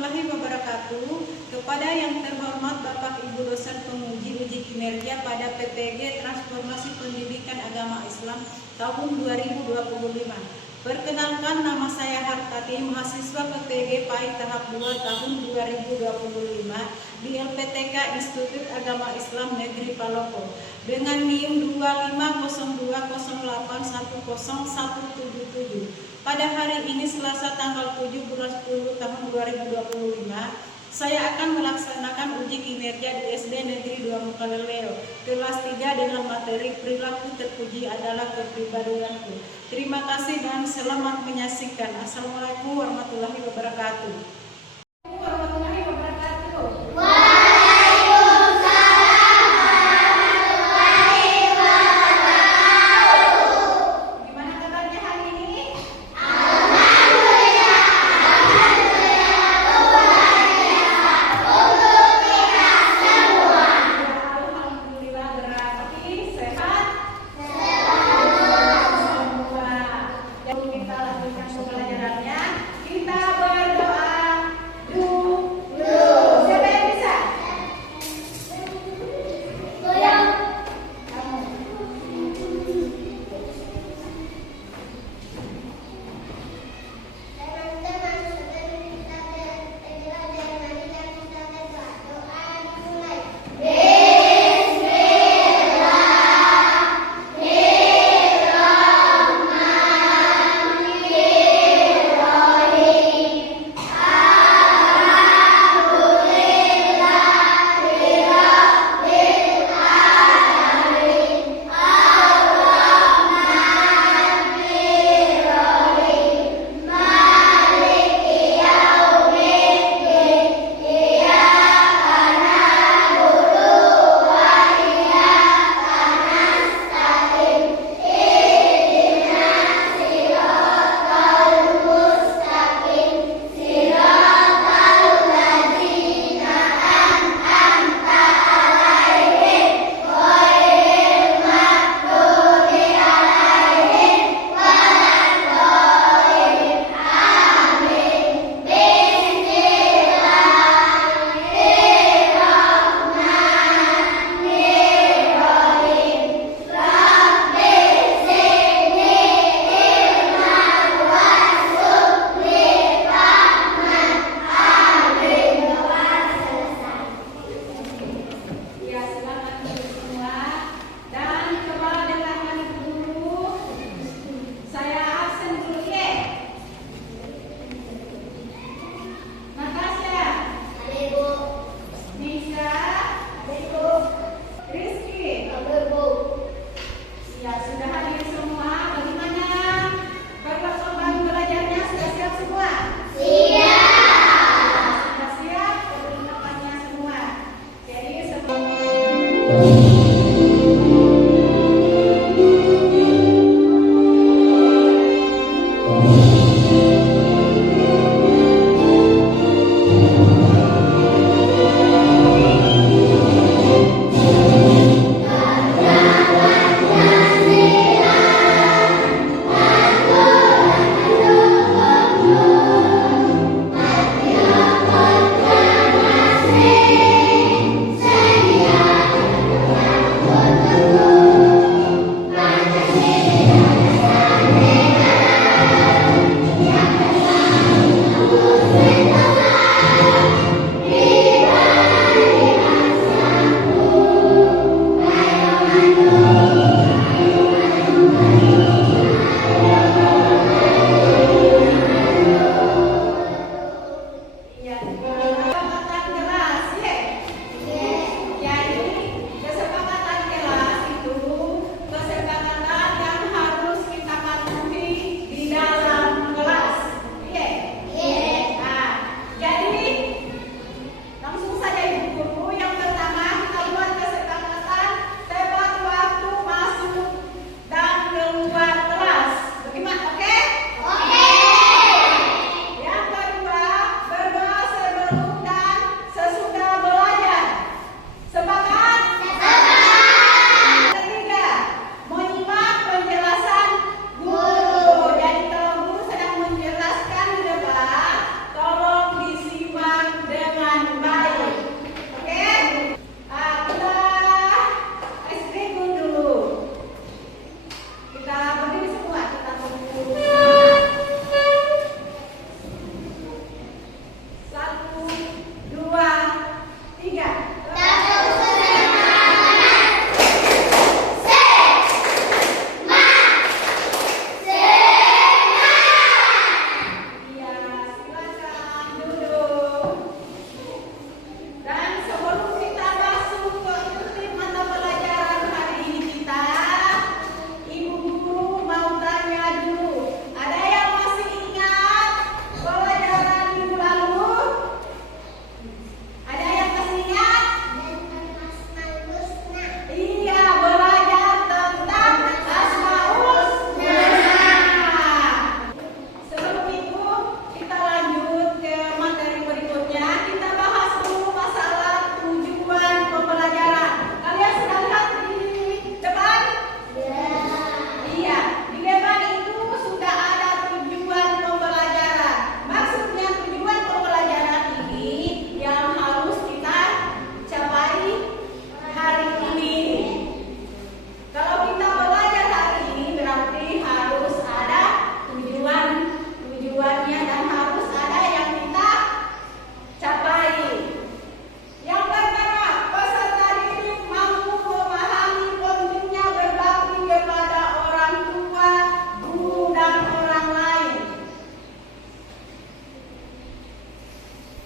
warahmatullahi wabarakatuh. Kepada yang terhormat Bapak Ibu dosen penguji uji kinerja pada PPG Transformasi Pendidikan Agama Islam tahun 2025. Perkenalkan, nama saya Hartati, mahasiswa PPG PAI tahap 2 tahun 2025 di LPTK Institut Agama Islam Negeri Palopo dengan NIM 250208101177. Pada hari ini Selasa tanggal 7 bulan 10 tahun 2025, saya akan melaksanakan uji kinerja di SD Negeri 2 Mukaleleo kelas 3 dengan materi perilaku terpuji adalah kepribadianku. Terima kasih dan selamat menyaksikan. Assalamualaikum warahmatullahi wabarakatuh. Kita lanjutkan pembelajarannya. Kita berdoa.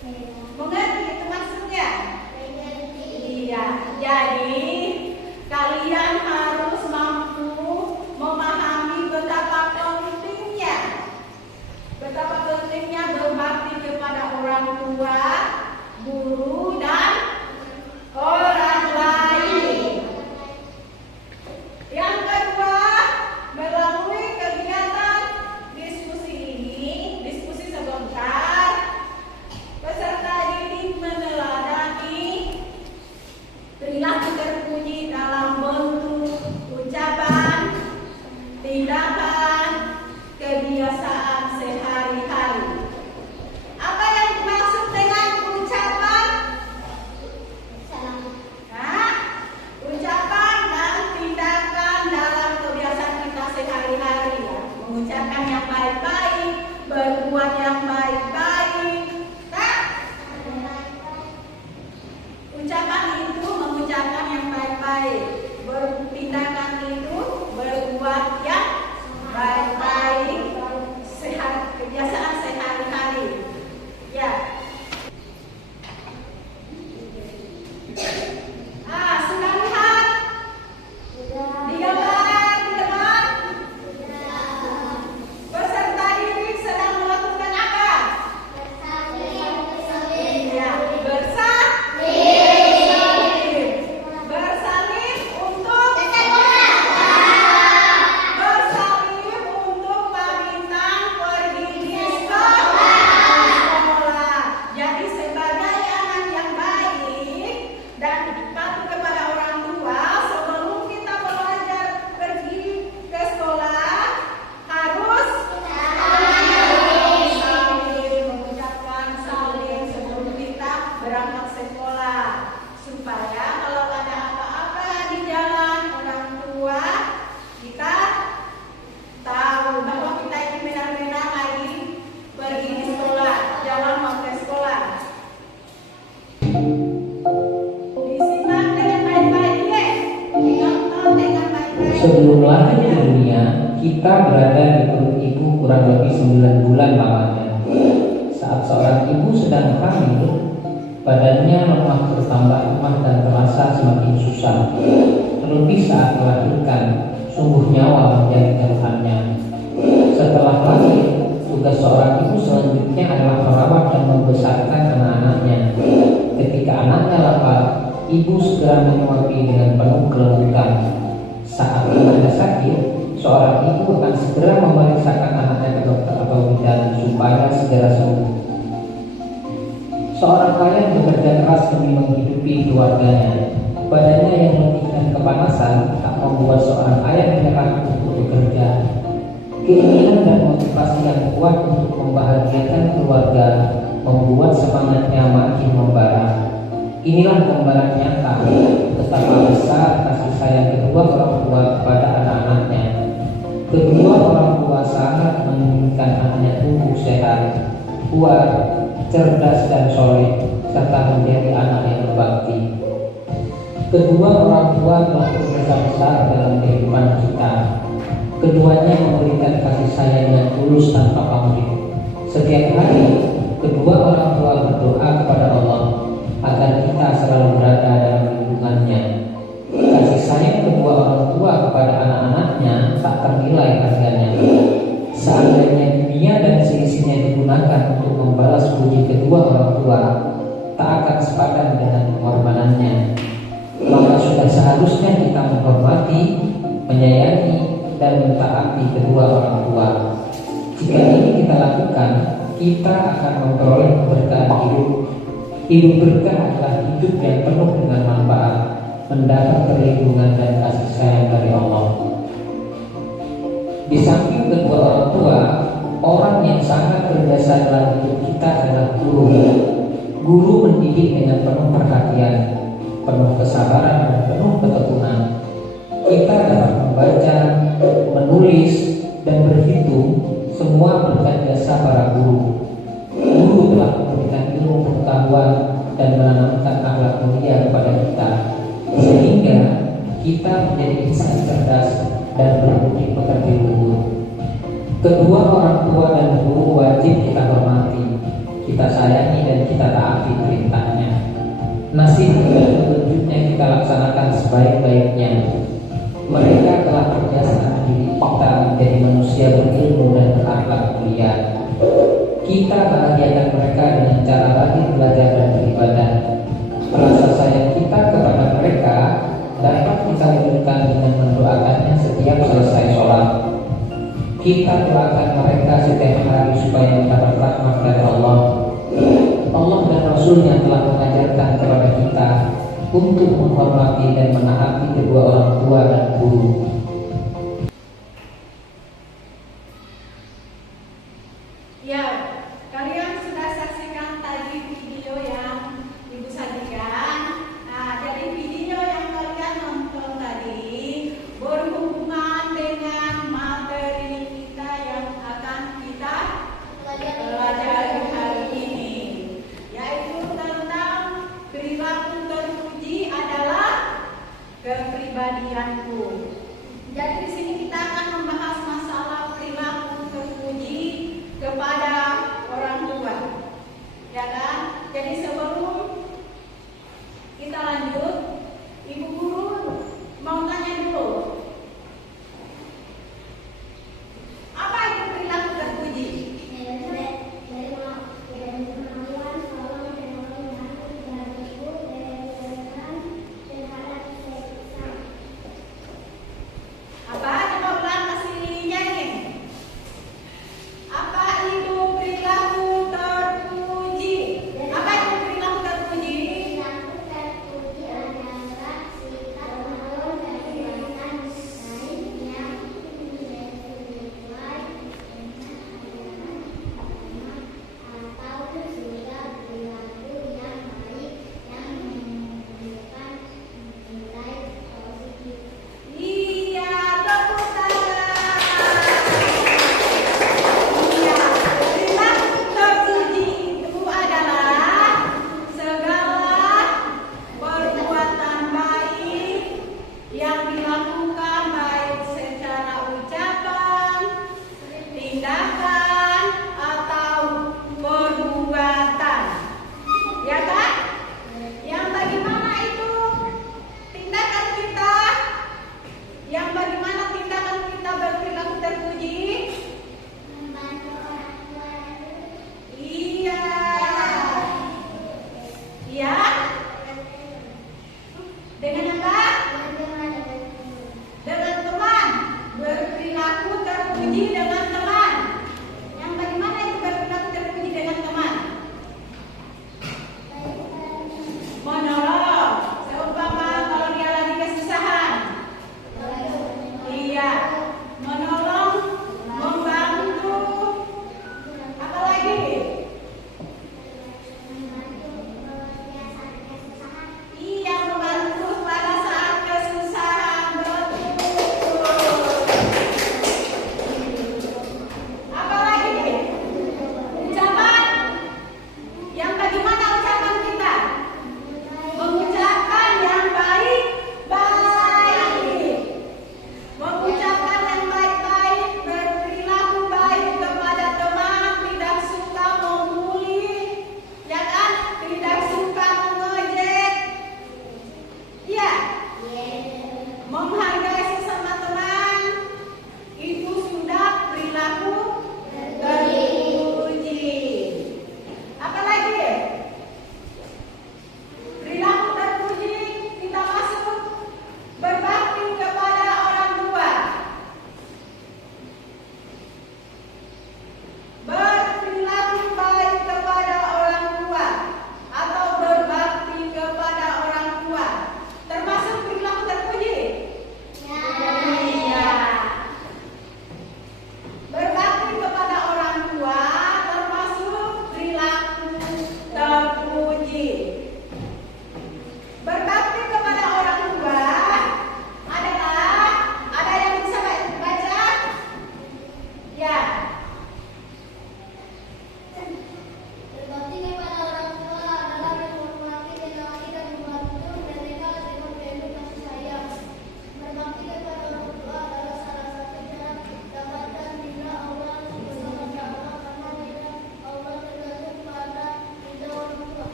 Mengerti itu maksudnya? Iya, jadi kalian harus mampu memahami betapa pentingnya berbakti kepada orang tua, guru, dan orang lain. Yang kedua, melalui kegiatan diskusi ini, diskusi sebentar, peserta didik meneladani perilaku terpuji dalam bentuk ucapan, tindakan, kebiasaan sehari-hari. Apa yang dimaksud dengan ucapan? Ucapan dan tindakan dalam kebiasaan kita sehari-hari, ya. Mengucapkan yang baik-baik, berbuat yang baik-baik. Ucapan itu mengucapkan yang baik-baik, bertindakan itu berbuat yang baik-baik, kebiasaan sehari-hari. Ya. Sudah lihat di gambar di depan? Peserta didik sedang melakukan apa? Ya, bersalin untuk pamitan pergi di sekolah. Jadi sebagai anak yang baik dan patuh kepada orang tua, sebelum kita belajar pergi ke sekolah harus saling mengucapkan saling sebelum kita berangkat sekolah, supaya kalau ada apa-apa di jalan orang tua kita tahu bahwa kita ini benar-benar lagi pergi di sekolah, jalan mau ke sekolah. Disimak dengan baik-baik, ya. Ditonton dengan baik-baik. Sebelum lahir di dunia, kita berada di perut ibu kurang lebih 9 bulan lamanya. Saat seorang ibu sedang hamil, badannya lemah bertambah lemah dan terasa semakin susah. Terlebih saat melahirkan, sungguh nyawa menjadi taruhannya. Setelah lahir, tugas seorang ibu selanjutnya adalah merawat dan membesarkan anak-anaknya. Ketika anaknya lapar, ibu segera menyuapi dengan penuh kelembutan. Saat anaknya sakit, seorang ibu akan segera memeriksakan anaknya ke dokter atau bidan supaya segera sembuh. Seorang pelayan bekerja keras demi menghidupi keluarganya. Badannya yang letih dan kepanasan tak membuat seorang ayah menyerah untuk bekerja. Keinginan dan motivasi yang kuat untuk membahagiakan keluarga membuat semangatnya makin membara. Inilah gambaran nyata betapa besar kasih sayang kedua orang tua kepada anak-anaknya. Kedua orang tua sangat menginginkan anaknya tumbuh sehat, kuat, cerdas dan soleh, serta menjadi anak yang berbakti. Kedua orang tua telah berjasa besar dalam kehidupan kita. Keduanya memberikan kasih sayang yang tulus tanpa pamrih. Setiap hari, kedua orang tua berdoa kepada Allah agar kita selalu berada dalam lindungannya. Kasih sayang kedua orang tua kepada anak-anaknya tak ternilai harganya. Seandainya dunia dan seisinya digunakan untuk membalas budi kedua orang tua, tak akan sepadan dengan pengorbanannya. Maka sudah seharusnya kita menghormati, menyayangi, dan mentaati kedua orang tua. Jika ini kita lakukan, kita akan memperoleh keberkahan hidup. Hidup berkah adalah hidup yang penuh dengan manfaat, mendapat perlindungan dan kasih sayang dari Allah. Di samping kedua orang tua, orang yang sangat berjasa dalam hidup kita adalah guru. Guru mendidik dengan penuh perhatian, penuh kesabaran dan penuh ketekunan. Kita dapat membaca, menulis, dan berhitung, semua berkat jasa para guru. Guru telah memberikan ilmu pengetahuan dan menanamkan akhlak mulia kepada kita, sehingga kita menjadi insan cerdas dan berbudi pekerti luhur. Kedua orang tua dan guru wajib kita hormati, kita sayangi dan kita taati perintahnya. Nasib dan petunjuknya kita laksanakan sebaik-baiknya. Mereka telah berjasa mendidik kita menjadi manusia berilmu dan berakhlak mulia. Kita bahagiakan mereka dengan cara rajin belajar dan beribadah. Rasa sayang kita kepada mereka dapat kita wujudkan dengan mendoakannya setiap selesai sholat. Kita doakan mereka setiap hari supaya mendapat rahmat dari Allah. Allah dan Rasul-Nya telah mengajarkan kepada kita untuk menghormati dan menaati kedua orang tua dan guru. Ya, kalian sudah saksikan tadi video yang Ibu sajikan. Nah, dari video yang kalian nonton tadi berhubungan dengan materi kita yang akan kita pelajari hari ini, yaitu tentang perilaku terpuji adalah kepribadianku. Jadi di sini kita akan membahas masalah perilaku terpuji kepada orang tua, ya kan? Jadi sebelum kita lanjut, Ibu Guru mau tanya dulu, apa itu perilaku terpuji? Apa? Coba ulang, kasih nyanyi. Apa itu perilaku terpuji? Apa itu perilaku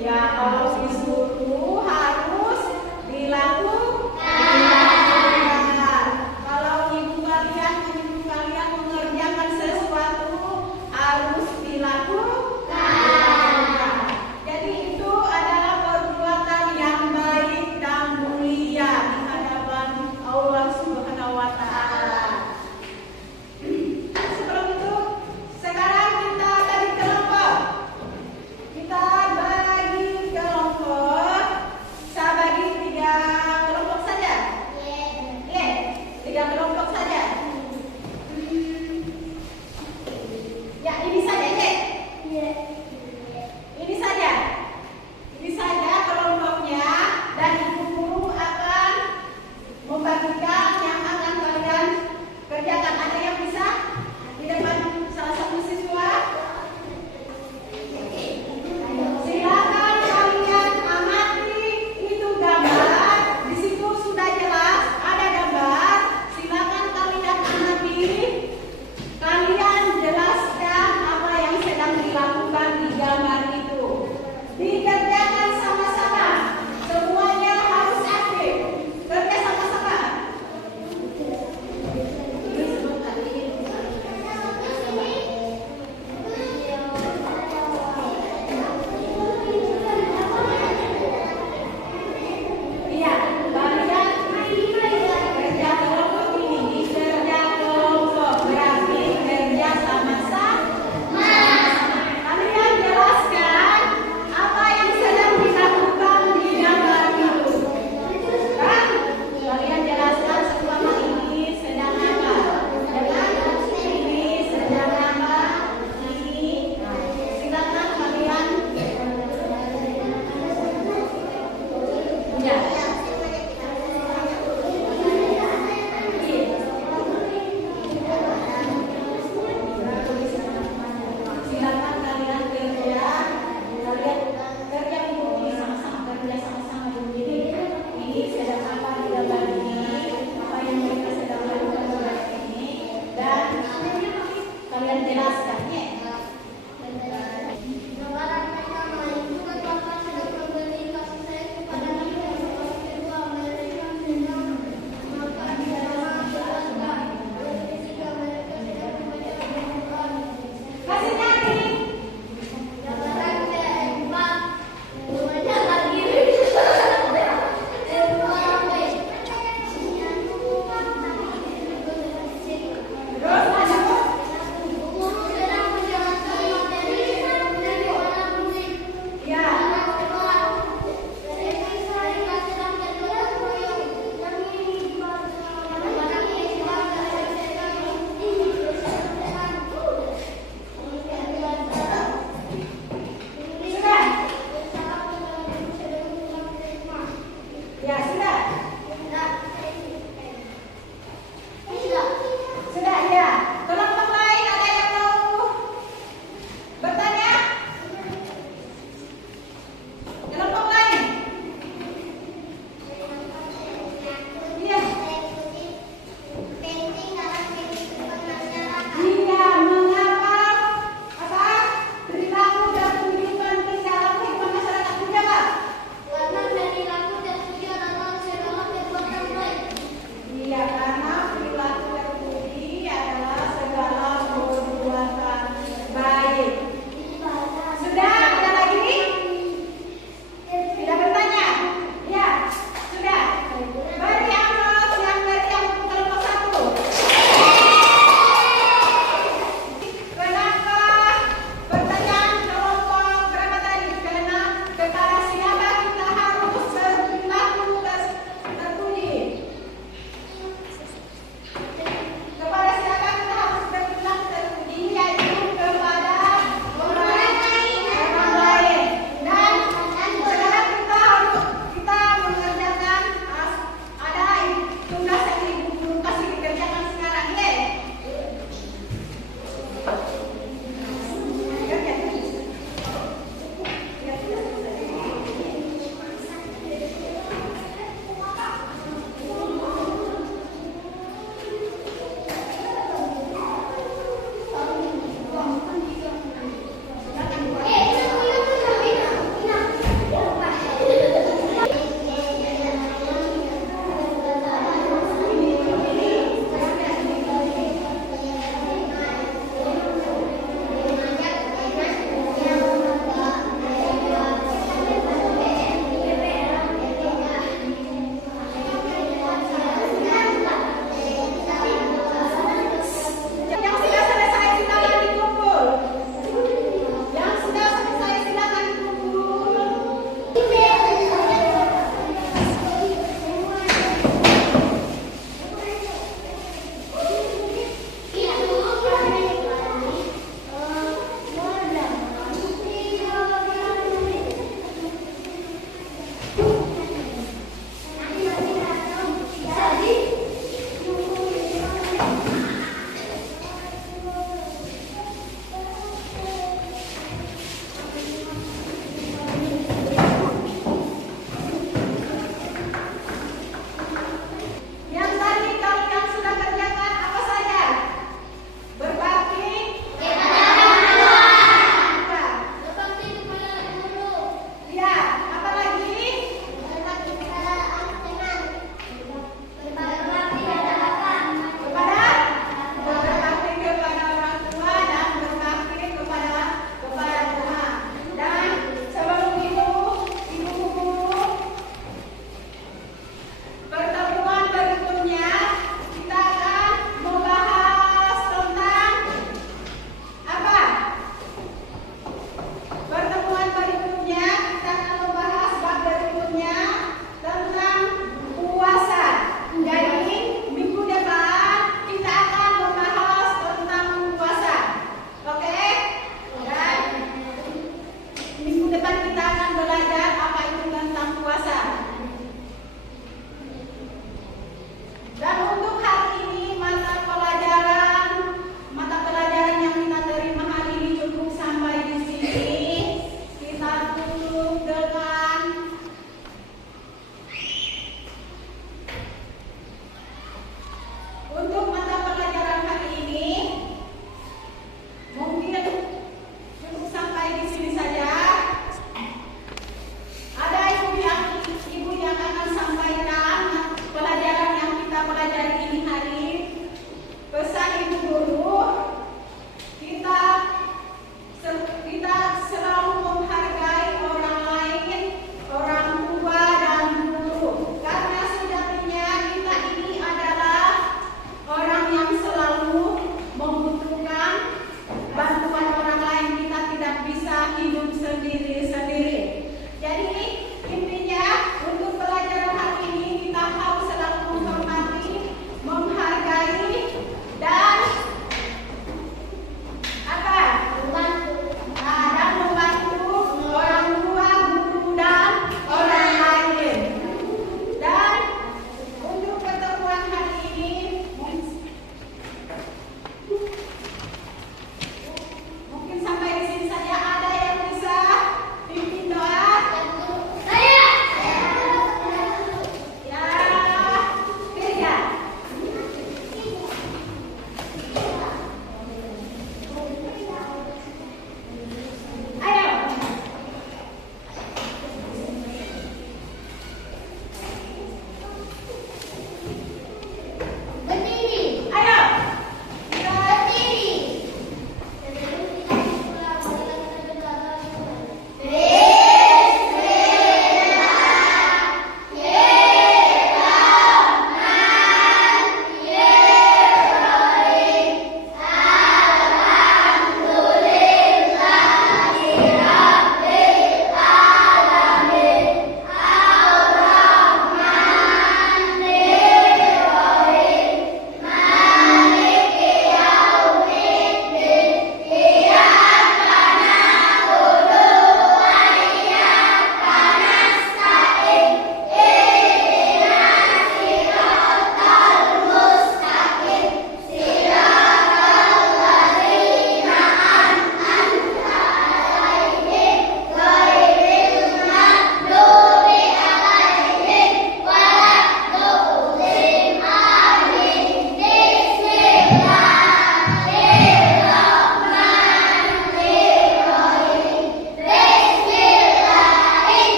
Ya, kalau